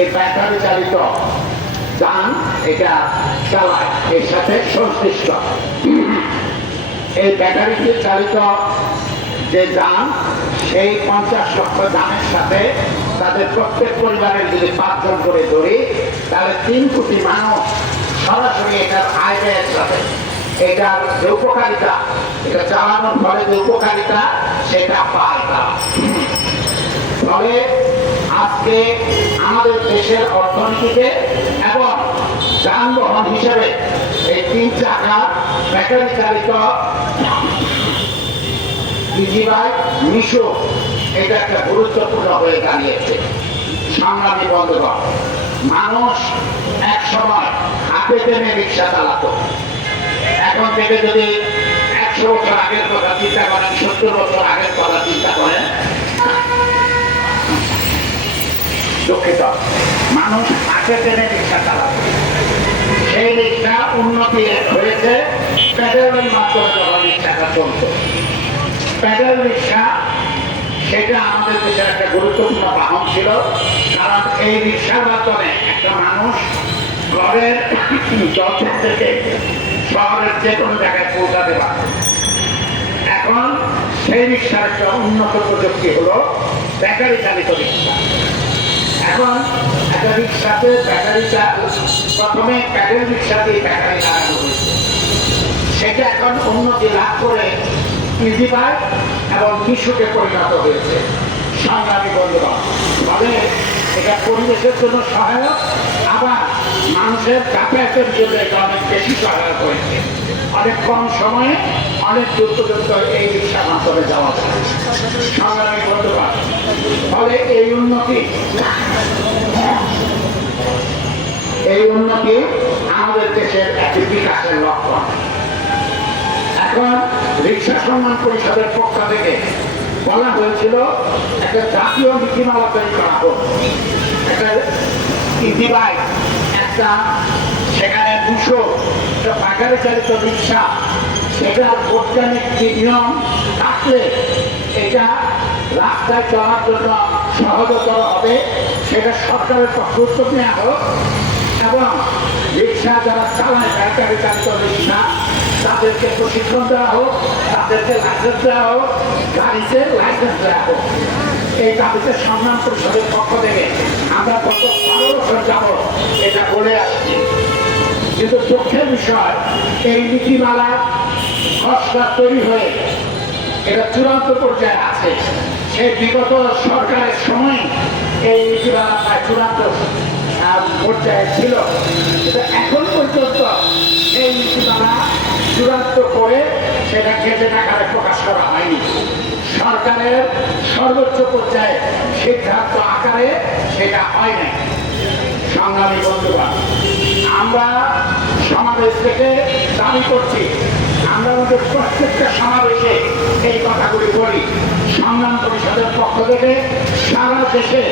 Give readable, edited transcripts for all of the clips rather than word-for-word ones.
এই ব্যাটারি চালিত যান এটা চালায়, এর সাথে সংশ্লিষ্ট। এই ব্যাটারিতে চালিত যে যান, সেই 50 লক্ষ যানের সাথে তাদের প্রত্যেক পরিবারের যদি 5 জন করে ধরি, তাহলে 3 কোটি মানুষ সরাসরি এটার আয় ব্যয়ের সাথে এটার যে উপকারিতা, এটা চালানোর ফলে যে উপকারিতা সেটা পায় তারা। ফলে আজকে আমাদের দেশের অর্থনীতিতে এবং যানবাহন হিসেবে এই 3 চাকা ব্যাটারি চালিত ইজি বাইক মিশো এটা একটা গুরুত্বপূর্ণ হয়ে দাঁড়িয়েছে। সংগ্রামী বন্ধুগণ, মানুষ এক সময় হাতে টেনে রিক্সা চালাতো। এখন থেকে যদি 100 বছর আগের কথা চিন্তা করেন, 70 বছর আগের কথা চিন্তা করেন, দুঃখিত, মানুষ হাতে টেনে রিক্সা চালাতো। সেই রিক্সা উন্নতি হয়েছে প্যাডেলের মাধ্যমে যখন রিক্সাটা চলত। প্যাডেল রিক্সা সেটা আমাদের দেশের একটা গুরুত্বপূর্ণ বাহন ছিল, কারণ এই রিক্সার মাধ্যমে একটা মানুষ ঘরের যত্ন থেকে শহরের যে কোনো জায়গায় পৌঁছাতে পারে। এখন সেই রিক্সার একটা উন্নত প্রযুক্তি হলো ব্যাটারি চালিত রিক্সা। এখন একটা রিক্সাতে ব্যাটারিটা প্রথমে প্যাডেল রিক্সাতেই ব্যাটারি লাগানো হয়েছে, সেটা এখন উন্নতি লাভ করে ইজি বাইক এবং মিশুকে পরিণত হয়েছে। সংগ্রামী বন্ধুগণ, ফলে এটা পরিবেশের জন্য সহায়ক, আবার মানুষের যাতায়াতের জন্য এটা অনেক বেশি সহায়ক হয়েছে। অনেক কম সময়ে অনেক দূর পর্যন্ত এই রিক্সার মাধ্যমে যাওয়া যায়। সংগ্রামী বন্ধুগণ, ফলে এই উন্নতি আমাদের দেশের একটি বিকাশের লক্ষণ। এখন রিক্সা সম্মান পরিষদের পক্ষ থেকে বলা হয়েছিল একটা জাতীয় নীতিমালা তৈরি করা হোক, একটা ইজি বাইক, একটা সেখানে 200 ব্যাটারি চালিত রিক্সা, সেটার বৈজ্ঞানিক নিয়ম থাকলে এটা রাস্তায় চলার জন্য সহজতর হবে, সেটা সরকারের পক্ষে উদ্যোগ নেওয়া হোক। এবং রিক্সা যারা চালায় ব্যাটারি চালিত রিক্সা, তাদেরকে প্রশিক্ষণ দেওয়া হোক, তাদেরকে লাইসেন্স দেওয়া হোক, গাড়িতে লাইসেন্স দেওয়া হোক। এই দাবিতে সম্মান পরিষদের পক্ষ থেকে আমরা গত 12 বছর যাব এটা বলে আসছি। কিন্তু দুঃখের বিষয়, এই নীতিমালা খসড়া তৈরি হয়ে এটা চূড়ান্ত পর্যায়ে আছে। সেই বিগত সরকারের সময় এই নীতিমালা প্রায় চূড়ান্ত পর্যায়ে ছিল, কিন্তু এখন পর্যন্ত এই নীতিমালা চূড়ান্ত করে সেটা গেজেট আকারে প্রকাশ করা হয়নি। সরকারের সর্বোচ্চ পর্যায়ে সিদ্ধান্ত আকারে সেটা হয় নাই। সংগ্রামী বন্ধুগণ, আমরা সমাবেশ থেকে দাবি করছি, আমরা আমাদের প্রত্যেকটা সমাবেশে এই কথাগুলি বলি। সংগ্রাম পরিষদের পক্ষ থেকে সারা দেশে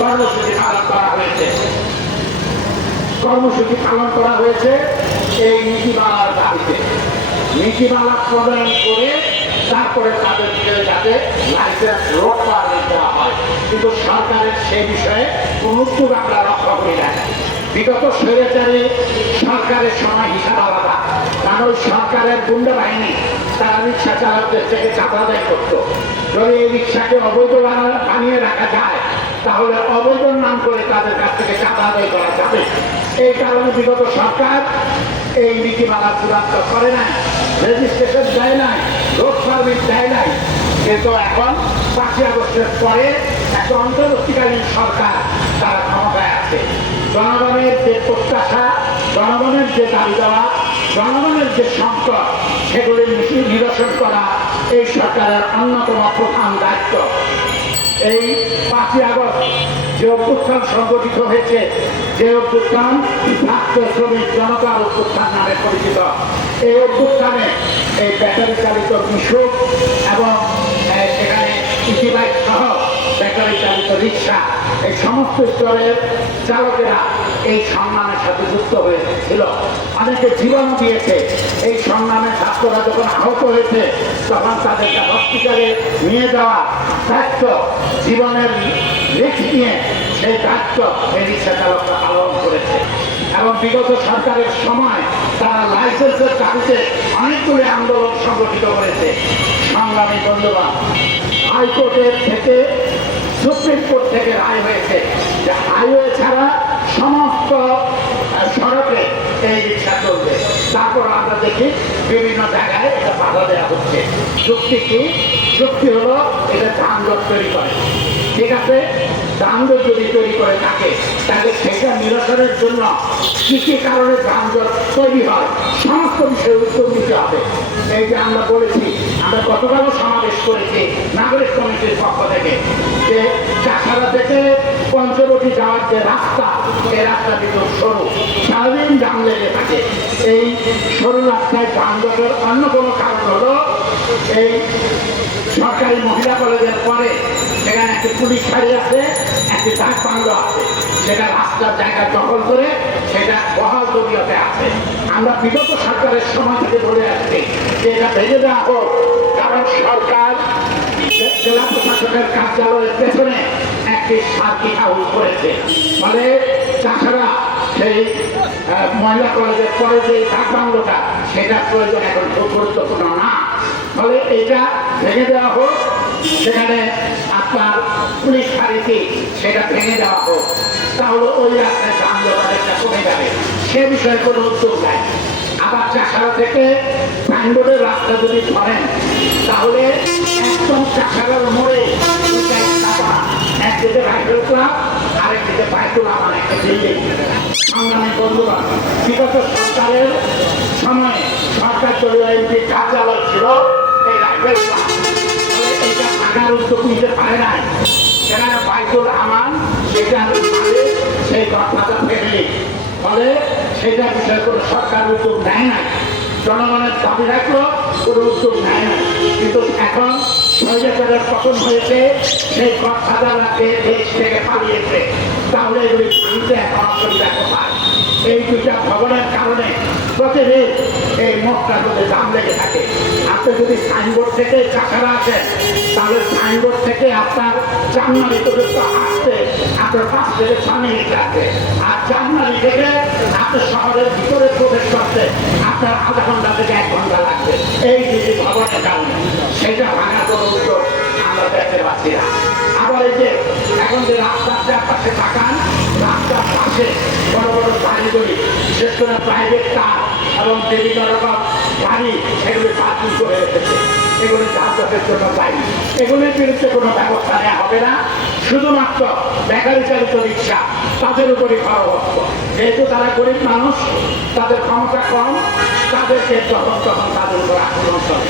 কর্মসূচি পালন করা হয়েছে, এই নীতিমালার দাবিতে। নীতিমালা প্রণয়ন করে তারপরে তাদেরকে যাতে লাইসেন্স রোড পারমিট দেওয়া হয়, কিন্তু সরকারের সেই বিষয়ে কোন উদ্যোগ আমরা লক্ষ্য করি না। বিগত স্বৈরাচারী সরকারের সময় হিসাব আলাদা, কারণ ওই সরকারের গুন্ডা বাহিনী তারা রিক্সা চালকদের থেকে চাঁদা আদায় করত। যদি এই রিক্সাকে অবৈধ বানিয়ে রাখা যায়, তাহলে অবৈধ নাম করে তাদের কাছ থেকে চাঁদা আদায় করা যাবে। এই কারণে বিগত সরকার এই নীতিমালা চূড়ান্ত করে নাই, রেজিস্ট্রেশন দেয় নাই, রোড পারমিট দেয় নাই। কিন্তু এখন 5ই আগস্টের পরে একটা অন্তর্বর্তীকালীন সরকার তারা ক্ষমতায় আছে। জনগণের যে প্রত্যাশা, জনগণের যে দাবি দেওয়া, জনগণের যে সংকট, সেগুলি নিরসন করা এই সরকারের অন্যতম প্রধান দায়িত্ব। এই 5ই আগস্ট যে অভ্যুত্থান সংগঠিত হয়েছে, যে অভ্যুত্থান ছাত্র শ্রমিক জনতার অভ্যুত্থান নামে পরিচিত, এই অভ্যুত্থানে এই ব্যাটারি চালিত মিশুক এবং সেখানে ইজি বাইক সহ ব্যাটারি চালিত রিক্সা, এই সমস্ত স্তরের চালকেরা এই সম্মানের সাথে যুক্ত হয়েছিল। অনেকে জীবন দিয়েছে। এই সম্মানের ছাত্ররা যখন আহত হয়েছে তখন তাদেরকে হসপিটালে নিয়ে যাওয়া দায়িত্ব, জীবনের রিস্ক নিয়ে সেই দায়িত্ব এই রিক্সা চালকরা পালন করেছে। এবং বিগত সরকারের সময় তারা লাইসেন্সের দাবিতে অনেকগুলি আন্দোলন সংগঠিত করেছে। সংগ্রামী বন্ধুগণ, হাইকোর্টের থেকে সুপ্রিম কোর্ট থেকে রায় হয়েছে যে হাইওয়ে ছাড়া সমস্ত সড়কে এই রিক্সা চলবে। তারপর আমরা দেখি বিভিন্ন জায়গায় এটা বাধা দেওয়া হচ্ছে। যুক্তি কি? যুক্তি হলো এটা যানজট তৈরি করে। ঠিক আছে, যানজট যদি তৈরি করে থাকে তাহলে সেটা নিরসনের জন্য কি কি কারণে যানজট তৈরি হয় সমস্ত বিষয়ে উত্তর দিতে হবে। এই যে আমরা বলেছি, আমরা গতকালও সমাবেশ করেছি নাগরিক কমিটির পক্ষ থেকে, যে চাষারা থেকে পঞ্চবটি যাওয়ার যে রাস্তা, এই রাস্তাটি খুব সরু, সারাদিন জাম লেগে থাকে। এই সরু রাস্তায় যানজটের অন্য কোনো কারণ হলো এই সরকারি মহিলা কলেজের পরে সেখানে একটি পুলিশ ফাঁড়ি আছে, একটি ডাক বাংলো আছে, সেটা রাস্তার জায়গা দখল করে সেটা বহাল তবিয়তে আছে। আমরা বিগত সরকারের সময় থেকে বলে আসছি যে এটা ভেঙে দেওয়া হোক, কারণ সরকার জেলা প্রশাসকের কার্যালয়ের পেছনে একটি সার্কিট হাউস করেছে। ফলে চাষারা সেই মহিলা কলেজের পরে যে ডাক বাংলোটা, সেটার প্রয়োজন এখন খুব গুরুত্বপূর্ণ না। ফলে এটা ভেঙে দেওয়া হোক, সেখানে আপনার পুলিশ ফাঁড়িতে সেটা ভেঙে দেওয়া হোক, তাহলে ওই রাস্তায় যানজট অনেকটা কমে যাবে। সে বিষয়ে কোনো উদ্যোগ নেয়। আবার চাষারা থেকে সাইনবোর্ডের রাস্তা যদি ধরেন তাহলে একদম চাষারার মোড়ে একদিকে রাইফেল ক্লাব, আরেকদিকে বাইতুল আমান একটা বিল্ডিং। সংগ্রামী বন্ধুরা, বিগত সরকারের সময়ে সরকার দলীয় এমপি কার্যালয় ছিল এই রাইফেল ক্লাব। এইটা ভাঙার উদ্যোগ নিতে পারে নাই। সেখানে বাইতুল আমান সেটার মালিক সেই গডফাদার ফ্যামিলি। ফলে সেটা বিষয়ে কোনো সরকার উদ্যোগ নেয় না। জনগণের দাবি রাখলো, কোনো উদ্যোগ নেয় না। কিন্তু এখন স্বৈরাচারের পতন হয়েছে, সেই গডফাদাররা দেশ থেকে পালিয়েছে, তাহলে এগুলি ভাঙতে এখন অসুবিধা কোথায়? এই দুইটা ভবনের কারণে প্রতিদিন এই মোটটা যদি দাম লেগে থাকে। আপনি যদি সাইনবোর্ড থেকে চাষারা আছেন তাহলে সাইনবোর্ড থেকে আপনার জানুয়ারি পর্যন্ত আসতে আপনার 5 থেকে 6 মিনিট লাগবে। আর জানুয়ারি থেকে আপনার শহরের ভিতরে প্রবেশ করতে আপনার আধা ঘন্টা থেকে 1 ঘন্টা লাগবে। এই দুটি ভবনের কারণে সেটা ভাঙার কোনো উদ্যোগ আমরা দেখতে পাচ্ছি না। আবার এই যে এখন যে রাস্তার চারপাশে তাকান, রাস্তার পাশে বড় বড় গাড়িগুলি, বিশেষ করে প্রাইভেট কার এবং বিভিন্ন রকম গাড়ি, সেগুলি পার্কিং করে রেখেছে। এগুলি যাতায়াতের জন্য দায়ী। এগুলির বিরুদ্ধে কোনো ব্যবস্থা নেওয়া হবে না। শুধুমাত্র ব্যাটারি চালিত রিক্সা তাদের উপরই খরচ। যেহেতু তারা গরিব মানুষ, তাদের ক্ষমতা কম, তাদেরকে যখন তখন তাদের উপর আক্রমণ করে।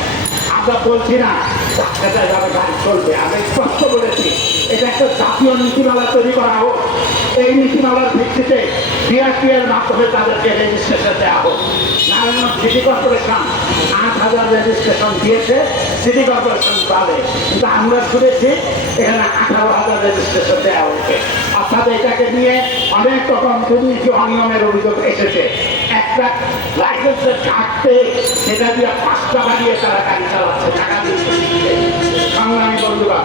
আমরা বলছি না রাস্তাটায় যাবে গাড়ি চলবে, আমি স্পষ্ট বলেছি এটা একটা জাতীয় নীতিমালা তৈরি করা হোক। এই নীতিমালার ভিত্তিতে বিআরটি এর মাধ্যমে তাদেরকে রেজিস্ট্রেশন দেওয়া হোক। নারায়ণগঞ্জ সিটি কর্পোরেশন 8,000 রেজিস্ট্রেশন দিয়েছে, সিটি কর্পোরেশন পাবে, কিন্তু আমরা শুনেছি এখানে 18,000 রেজিস্ট্রেশন দেওয়া হয়েছে। অর্থাৎ এটাকে নিয়ে অনেক রকম দুর্নীতি অনিয়মের অভিযোগ এসেছে। একটা লাইসেন্সের কাটতে সেটা দিয়ে 5 টাকা দিয়ে তারা গাড়ি চালাচ্ছে, টাকা দিচ্ছে। সংগ্রামী বন্ধুরা,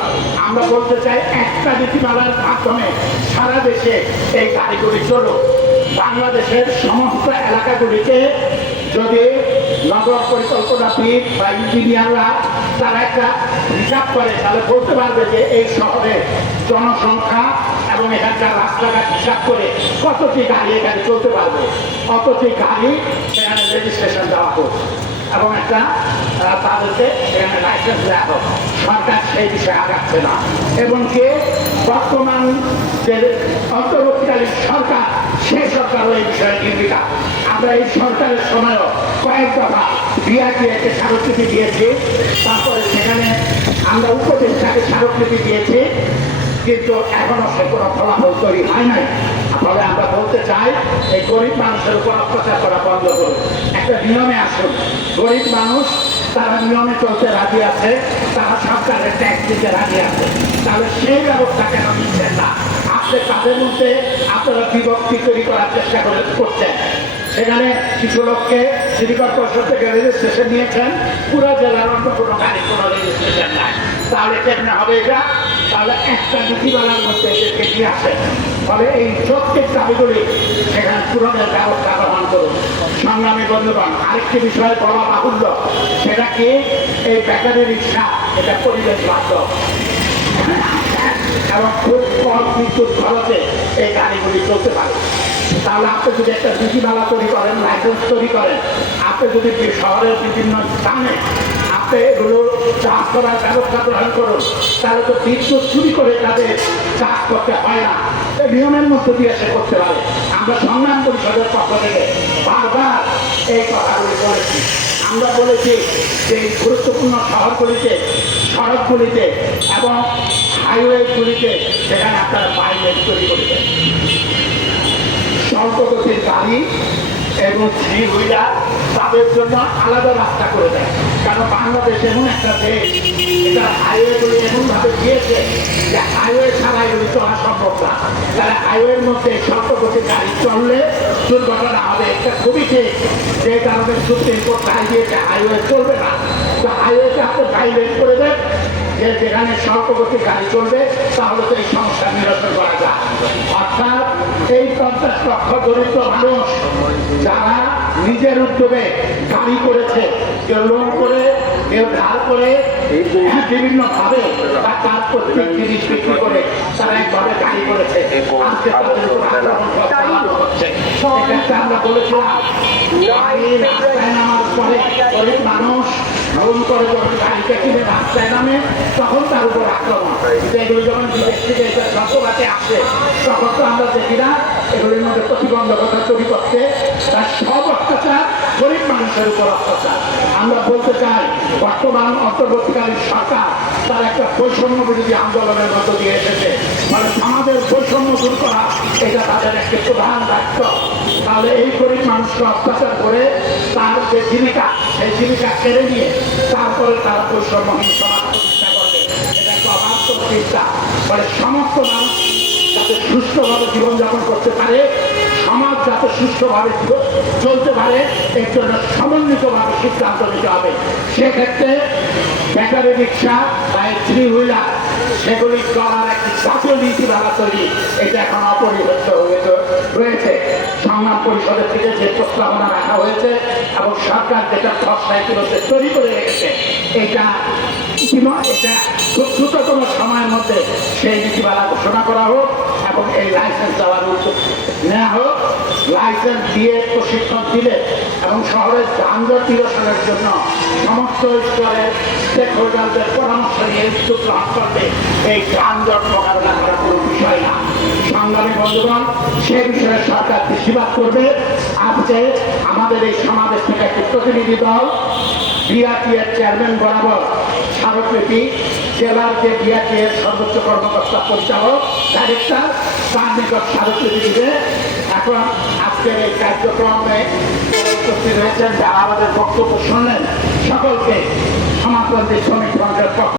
আমরা বলতে চাই একটা নীতিমালার মাধ্যমে সারা দেশে এই গাড়িগুলি চলুক। বাংলাদেশের সমস্ত এলাকাগুলিকে যদি নগর পরিকল্পনাবিদ বা ইঞ্জিনিয়াররা তারা একটা হিসাব করে, তাহলে বলতে পারবে যে এই শহরে জনসংখ্যা এবং এখানকার রাস্তাঘাট হিসাব করে কতটি গাড়ি এখানে চলতে পারবে, কতটি গাড়ি সেখানে রেজিস্ট্রেশন দেওয়া হোক এবং একটা তাদেরকে সেখানে লাইসেন্স দেওয়া হোক। সরকার সেই বিষয়ে আগাচ্ছে না। এবং যে বর্তমান যে অন্তর্বর্তীকালীন সরকার, সেই সরকারও এই বিষয়ে নির্বিকা। আমরা এই সরকারের সময়ও কয়েক দফা বিআরটিএকে স্মারকলিপি দিয়েছি, তারপরে সেখানে আমরা উপদেষ্টাকে স্মারকলিপি দিয়েছি, কিন্তু এখনো সে কোনো ফলাফল তৈরি হয় নাই। ফলে আমরা বলতে চাই এই গরিব মানুষের উপর অত্যাচার করা বন্ধ করুন। একটা নিয়মে আসুন, গরিব মানুষ তারা নিয়মে চলতে রাজি আছে, তারা সরকারের ট্যাক্স দিতে রাজি আছে, তাহলে সেই ব্যবস্থা কেন দিচ্ছেন না? আপনি তাদের মধ্যে আপনারা বিভক্তি তৈরি করার চেষ্টা করছেন। সেখানে কিছু লোককে সিটি কর্পোরেশন থেকে রেজিস্ট্রেশন নিয়েছেন, পুরো জেলার অন্য কোনো গাড়ি কোনো রেজিস্ট্রেশন নাই। তাহলে কেমনে হবে এটা? তাহলে একটা নীতিমালার মধ্যে এদেরকে নিয়ে আসেন, ফলে এই প্রত্যেক দাবিগুলি সেখানে পূরণের ব্যবস্থা গ্রহণ করুন। সংগ্রামী বন্ধুগণ, আরেকটি বিষয় বলা বাহুল্য, সেটা কি এই ব্যাটারি রিক্সা, এটা পরিবেশ বান্ধব এবং খুব কম বিদ্যুৎ খরচে এই গাড়িগুলি চলতে পারে। তাহলে আপনি যদি একটা নীতিমালা তৈরি করেন, লাইসেন্স তৈরি করেন, আপনি যদি শহরের বিভিন্ন স্থানে আপনি এগুলো চাষ করার ব্যবস্থা গ্রহণ করুন, তাহলে তো বিদ্যুৎ চুরি করে তাদের চাষ করতে হয় না, নিয়মের মধ্যে দিয়ে সে করতে পারে। আমরা সংগ্রাম পরিষদের পক্ষ থেকে বারবার এই কথাগুলি বলেছি। আমরা বলেছি যে এই গুরুত্বপূর্ণ শহরগুলিতে, সড়কগুলিতে এবং হাইওয়েগুলিতে সেখানে আপনারা বাইলেট তৈরি করেছেন, স্বল্প গতির গাড়ি এবং থ্রি হুইলার তাদের জন্য আলাদা রাস্তা করে দেয়। কারণ বাংলাদেশ এমন একটা দেশ, এটা হাইওয়েগুলি এমনভাবে দিয়েছে যে হাইওয়ে ছাড়া এগুলি চলা সম্ভব না। তাহলে হাইওয়ের মধ্যে স্বল্প গতির গাড়ি চললে দুর্ঘটনা হবে, এটা খুবই ঠিক। যে কারণে সুপ্রিম কোর্ট রায় দিয়েছে হাইওয়ে চলবে না, তো হাইওয়েতে আপনি বাইলেট করে দেন যে যেখানে স্বল্পগতি গাড়ি চলবে, তাহলে তো এই সমস্যা নিরসন করা যায়। অর্থাৎ এই 50 লক্ষ দরিদ্র মানুষ যারা নিজের উদ্যোগে গাড়ি করেছে, কেউ লোন করে, কেউ ধার করে, বিভিন্ন ভাবে তার প্রত্যেক জিনিস বিক্রি করে তারা একভাবে গাড়ি করেছে, আজকে তাদের উপর আক্রমণ চালানো হচ্ছে। এটা আমরা বলেছিলাম, রাস্তায় নামার পরে গরিব মানুষ লোন করে যখন গাড়িটা কিনে রাস্তায় নামে, তখন তার উপর আক্রমণ। এগুলো যখন বিদেশ থেকে এটা যন্ত্রপাতি আসে, তখন তো আমরা দেখি না এগুলির মধ্যে প্রতিবন্ধকতা তৈরি করতে। তার সব অত্যাচার গরিব মানুষের উপর অত্যাচার। আমরা বলতে চাই, বর্তমান অন্তর্বর্তীকালীন সরকার তার একটা বৈষম্য বিরোধী আন্দোলনের মধ্য দিয়ে এসেছে, মানে সমাজের বৈষম্য দূর করা এটা তাদের একটি প্রধান দায়িত্ব। তাহলে এই গরিব মানুষকে অত্যাচার করে তার যে জীবিকা, সেই জীবিকা কেড়ে নিয়ে তারপরে তারা বৈষম্যহীন সমাজ প্রতিষ্ঠা করবে, এটা একটা অবাস্তব চিন্তা। ফলে সমস্ত মানুষ যাতে সুস্থভাবে জীবনযাপন করতে পারে, সমাজ যাতে সুস্থভাবে চলতে পারে, এর জন্য সমন্বিতভাবে সিদ্ধান্ত নিতে হবে। সেক্ষেত্রে ব্যাটারি রিক্সা বা থ্রি হুইলার সেগুলি চলার একটি জাতীয় নীতিমালা তৈরি, এটা এখন অপরিবর্তিত রয়েছে। সংগ্রাম পরিষদের থেকে যে প্রস্তাবনা রাখা হয়েছে এবং সরকার যেটা খসড়া ইতিমধ্যে তৈরি করে রেখেছে, এটা খুব দ্রুততম সময়ের মধ্যে সেই নীতিমালা ঘোষণা করা হোক এবং এই লাইসেন্স দেওয়ার উদ্যোগ নেওয়া হোক। লাইসেন্স দিয়ে প্রশিক্ষণ দিলে এবং শহরের যানজট নিরসনের জন্য সমস্ত স্তরের স্টেক হোল্ডারদের পরামর্শ নিয়ে উদ্যোগ গ্রহণ করবে, এই যানজট মোকাবেলা করার কোনো বিষয় না। সংগ্রামী বন্ধুগণ, সে বিষয়ে সরকার দৃষ্টিপাত করবে। আজকে আমাদের এই সমাবেশ থেকে একটি প্রতিনিধি দল বিআরটি এর চেয়ারম্যান বরাবর স্মারকলিপি জেলার যে বিআরটি এর সর্বোচ্চ কর্মকর্তা পরিচালক ডাইরেক্টর তার নিকট স্মারকলিপি দিবে। এখন আজকের এই কার্যক্রমে উপস্থিত হয়েছেন যারা আমাদের বক্তব্য শুনলেন, সকলকে সমাজতান্ত্রিক শ্রমিক ফ্রন্টের পক্ষ